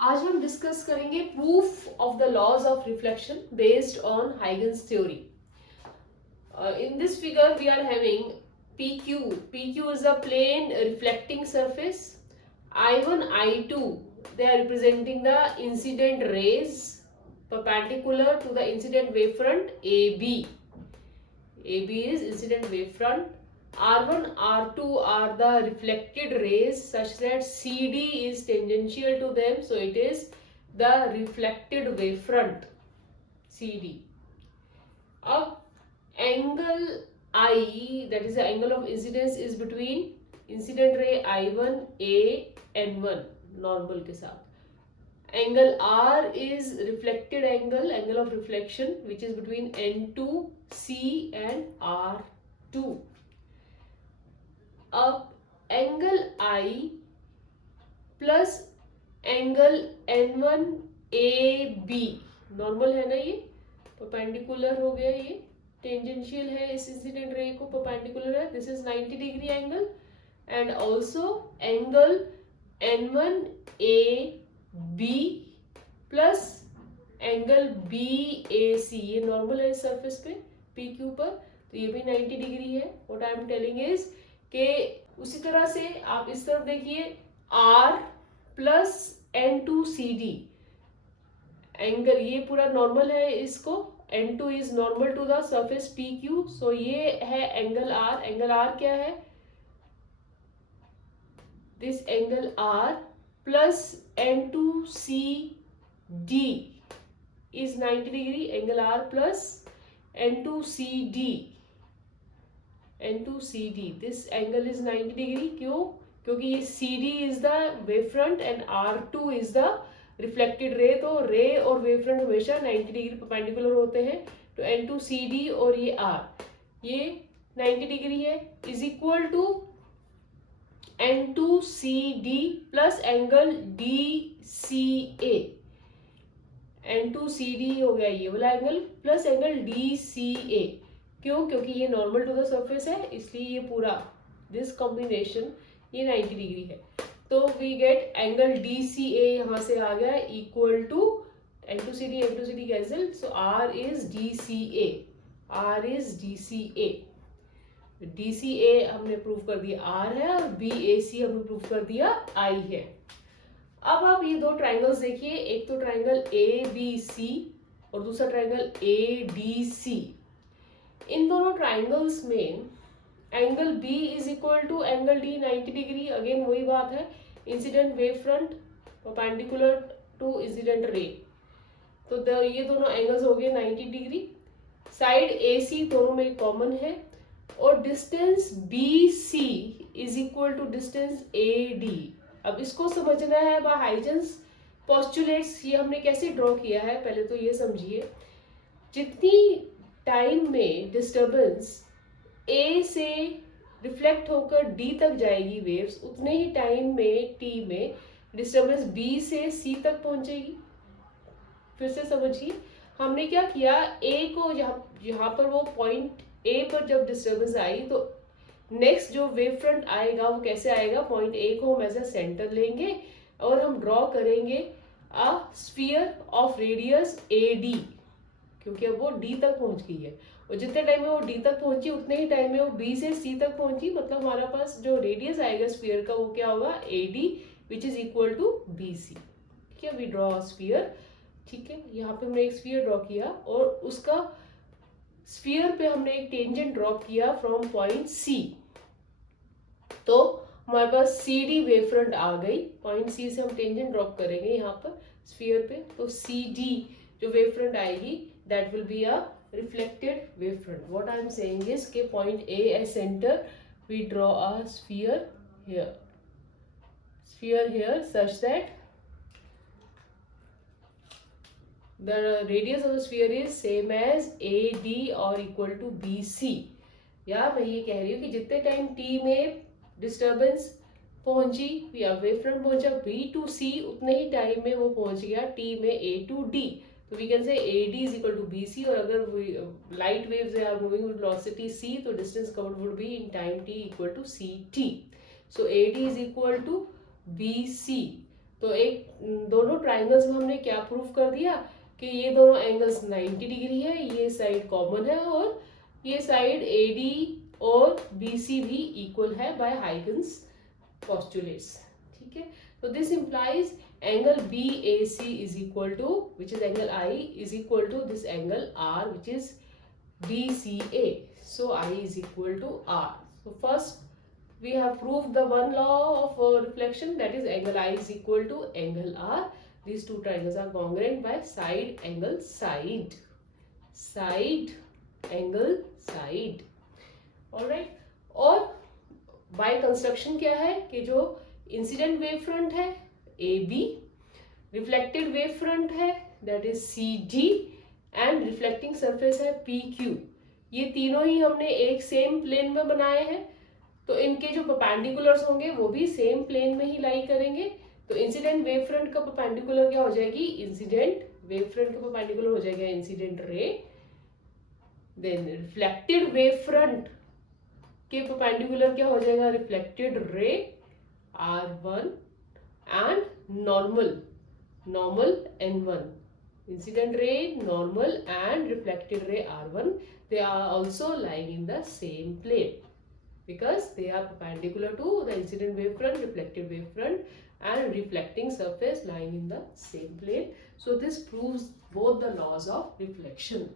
आज हम डिस्कस करेंगे proof of the laws of reflection based on Huygens theory. In this figure we are having PQ. PQ is a plane reflecting surface. I1, I2, they are representing the incident rays perpendicular to the incident wavefront AB. AB is incident wavefront. R1, R2 are the reflected rays such that CD is tangential to them, so it is the reflected wavefront CD. अब angle I, that is the angle of incidence, is between incident ray I1 A N1 normal के साथ. Angle R is reflected angle, angle of reflection, which is between N2 C and R2. अब angle I plus angle N1 AB normal है ना, ये perpendicular हो गया, ये tangential है इस इंसिडेंट रे को, परपेंडिकुलर है, this is 90 degree angle. And also angle N1 AB plus angle BAC, ये नॉर्मल है इस सरफेस पे PQ पर, तो ये भी 90 डिग्री है. What I am telling is कि उसी तरह से आप इस तरफ देखिए, R प्लस N2CD एंगल, ये पूरा नॉर्मल है इसको, N2 is normal to the surface PQ, so ये है एंगल R. एंगल R क्या है? This angle R plus N2CD is 90 degree. Angle R plus N2CD, this angle is 90 degree. क्यों? क्योंकि ये CD is the wavefront and R2 is the reflected ray, तो रे और wavefront हमेशा 90 डिग्री परपेंडिकुलर होते हैं. तो N2CD और ये R, ये 90 डिग्री है, is equal to N2CD plus angle DCA. N2CD हो गया ये वाला एंगल प्लस एंगल DCA. क्यों? क्योंकि ये नॉर्मल टू द सरफेस है, इसलिए ये पूरा दिस कॉम्बिनेशन ये 90 डिग्री है. तो वी गेट एंगल DCA यहाँ से आ गया equal to N2CD cancel, so R is DCA. DCA हमने प्रूव कर दिया R है, और BAC हमने प्रूव कर दिया I है. अब आप ये दो ट्राइंगल्स देखिए, एक तो ट्राइंगल ABC और दूसरा ट्राइंगल ADC. इन दोनों ट्राइंगल्स में angle B is equal to angle D 90 degree. Again वही बात है, incident wave front perpendicular to incident ray, तो ये दोनों एंगल्स हो गए 90 डिग्री. साइड AC दोनों में कॉमन है, और distance BC is equal to distance AD. अब इसको समझना है बाय हाइजेंस पोस्टुलेट्स. ये हमने कैसे ड्रॉ किया है पहले तो ये समझिए. जितनी टाइम में डिस्टर्बेंस A से रिफ्लेक्ट होकर D तक जाएगी वेव्स, उतने ही टाइम में T में डिस्टर्बेंस B से C तक पहुंचेगी. फिर से समझिए, हमने क्या किया, A को जहाँ पर वो पॉइंट A पर जब डिस्टर्बेंस आई, तो नेक्स्ट जो वेव फ्रंट आएगा वो कैसे आएगा, पॉइंट A को हम एज अ सेंटर लेंगे और हम ड्रॉ करेंगे a sphere of radius AD, क्योंकि अब वो D तक पहुंच गई है, और जितने टाइम में वो D तक पहुंची उतने ही टाइम में वो B से C तक पहुंची. मतलब हमारा पास जो रेडियस आएगा स्फीयर का वो क्या होगा, AD, which is equal to BC. ठीक है, वी ड्रॉ स्फीयर. ठीक है, यहाँ पे हमने एक स्फीयर ड्रॉ किया, और उसका स्फीयर पे हमने एक टेंजेंट ड्रॉ किया फ्रॉम पॉइंट C. तो हमारे पास CD वेव फ्रंट आ गई. पॉइंट C से हम टेंजेंट ड्रॉप करेंगे यहाँ पर स्फीयर पे, तो CD जो वेव फ्रंट आएगी that will be a reflected wave front. What I am saying is के point A as centre we draw a sphere here such that the radius of the sphere is same as AD or equal to BC. या मैं ये कह रही हूँ कि जितने time T में डिस्टर्बेंस पहुंची या वेव फ्रंट पहुंचा B to C, उतने ही टाइम में वो पहुंच गया T में A to D. तो we can say AD is equal to BC, और अगर light waves are moving with velocity C, तो distance covered would be in time T equal to CT. So AD is equal to BC. तो एक दोनों triangles में हमने क्या prove कर दिया कि ये दोनों एंगल्स 90 डिग्री है, ये साइड कॉमन है और ये साइड AD और BC भी इक्वल है बाय हाइगन्स पोस्टुलेट्स। ठीक है, तो this implies angle BAC is equal to, which is angle I, is equal to this angle R, which is BCA. So I is equal to R. So first we have proved the one law of reflection, that is angle I is equal to angle R. These two triangles are congruent by side angle side. Side angle side. Alright. और by construction क्या है कि जो incident wave front है AB, reflected wave front है that is CD and reflecting surface है PQ, ये तीनों ही हमने एक सेम प्लेन में बनाए हैं, तो इनके जो परपेंडिकुलर्स होंगे वो भी सेम प्लेन में ही लाई करेंगे। तो इंसिडेंट वेव फ्रंट का परपेंडिकुलर क्या हो जाएगी, इंसिडेंट वेव फ्रंट का परपेंडिकुलर हो जाएगा incident ray, then reflected wave front के परपेंडिकुलर क्या हो जाएगा, reflected ray R1 and normal N1, incident ray, normal and reflected ray R1, they are also lying in the same plane because they are perpendicular to the incident wave front, reflected wave front and reflecting surface lying in the same plane. So this proves both the laws of reflection.